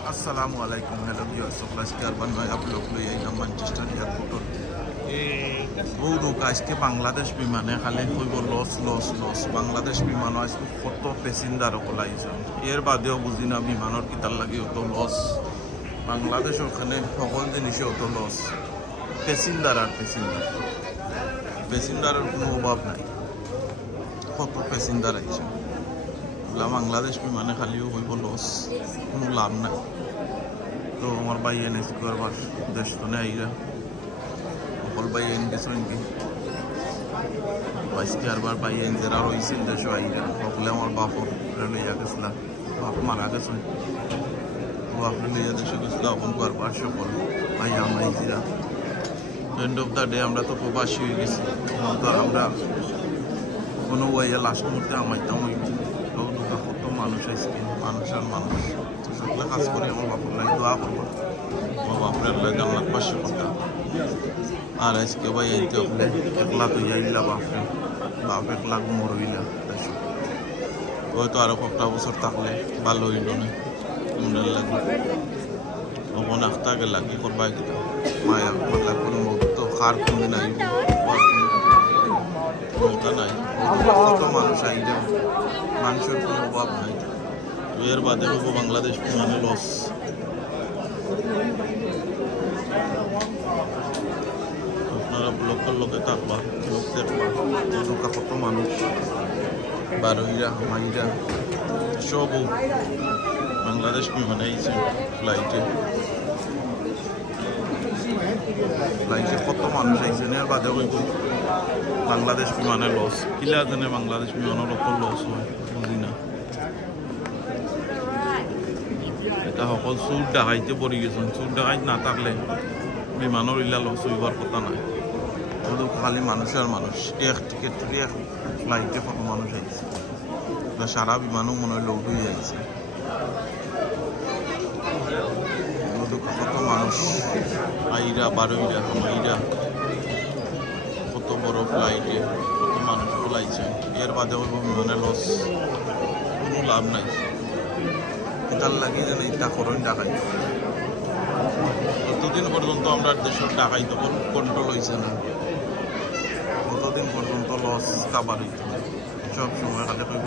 Assalamualaikum, hello viewers of Laskar Banwai आप लोग लो यही हम मैनचेस्टर एयरपोर्ट वो लोग आज के बांग्लादेश विमाने खाली कोई वो लॉस बांग्लादेश विमान आज तो कत पैसेंजार को लाइजन यार बादेও বুঝি না বিমানের কি তার লাগে তো লস বাংলাদেশ ওখানে সকল জিনিসে তো লস প্যাসেঞ্জারের কোনো অভাব নাই কত প্যাসেঞ্জার আছে বাংলাদেশ বিমানে খালিও হইব লস কোনো লাভ নাই তো আমার ভাই এনেছি করবার দেশ তো নেই সকল ভাই এনে গেছে নাকি বাইশকে আরবার ভাই এনে যারা রয়েছিল দেশ আইরা সকলে আমার বাপর লইয়া গেছিল বাপ মারা গেছে বাপ লইয়া দেশে গেছিল আপন করবার সকল ভাই আমরা ইজিরা এন্ড অফ দ্য ডে আমরা তো প্রবাসী হয়ে গেছি তো আমরা কোনো ওয়াইয়া লাস্ট মুহূর্তে আমাইতাম হইব কত মানুষ আজকে মানুষের মানুষ তো সকলে কাজ করে আমার বাপর লাগে দোয়া করবো আমার বাপের আল্লাহ জান্নাত পাশে কথা আর আজকে ভাই এইতে হলে 1 লাখ হইয়া বাপ 1 লাখ মরইলা হয়তো আরো কয়েকটা বছর থাকলে ভালো হইল না মনের লাগে তখন আখতাকে লাগি করবা কিতা মায়া মানে কোনো তো খার কোনো নাই নাই কত মানুষ আইলে মানুষের কোনো অভাব নাই এর বাদে হইব বাংলাদেশ মানে লস আপনারা লোকাল লোকে থাকবা লোক দেখবা দুকা কত মানুষ বারোইরা হামাইরা সব বাংলাদেশ বিমানে আইছে ফ্লাইটে কত মানুষ আইছে এর বাদে হইব বাংলাদেশ বিমানে লস কিলা জানে বাংলাদেশ বিমানের কত লস হয় বুঝি না এটা সকল চুর ডাকাইতে পড়ি গেছেন চুর ডাকাইত না থাকলে বিমানের ইলা লস হইবার কথা নাই শুধু খালি মানুষের মানুষ এক টিকিট এক ফ্লাইটে কত মানুষ আইছে সারা বিমানও মনে হয় লোড হয়ে যাইছে কত মানুষ আইরা বারোইরা হামাইরা কত বড় ফ্লাইটে কত মানুষ ফলাইছে এর বাদে হইব বিমানে লস কোনো লাভ নাই এটার লাগে যেন এটা করেন ডাকাই কতদিন পর্যন্ত আমরা দেশের ডাকাই তো কন্ট্রোল হয়েছে না কতদিন পর্যন্ত লস কাবার হইতে সব সময় খালি কইব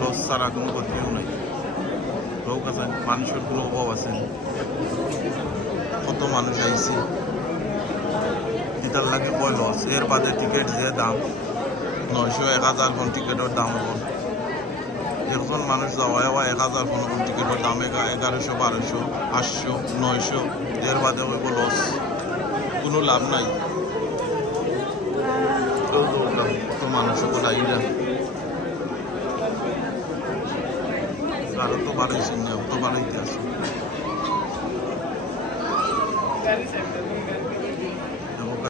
লস ছাড়া কোনো গতিও নাই লোক আছে মানুষের কোনো অভাব আছে কত মানুষ আইছে এটার লাগে কয় লস এর বাদে টিকিট যে দাম 900-1000 কোন টিকিটের দাম হল একজন মানুষ যাওয়া 1000 কোন টিকিটের দাম 1100-1200-800-900 এর বাদে হইব লস কোনো লাভ নাই কত মানুষ আইরা আরো তো বাড়াইছেন না তো বাড়াইতে আছে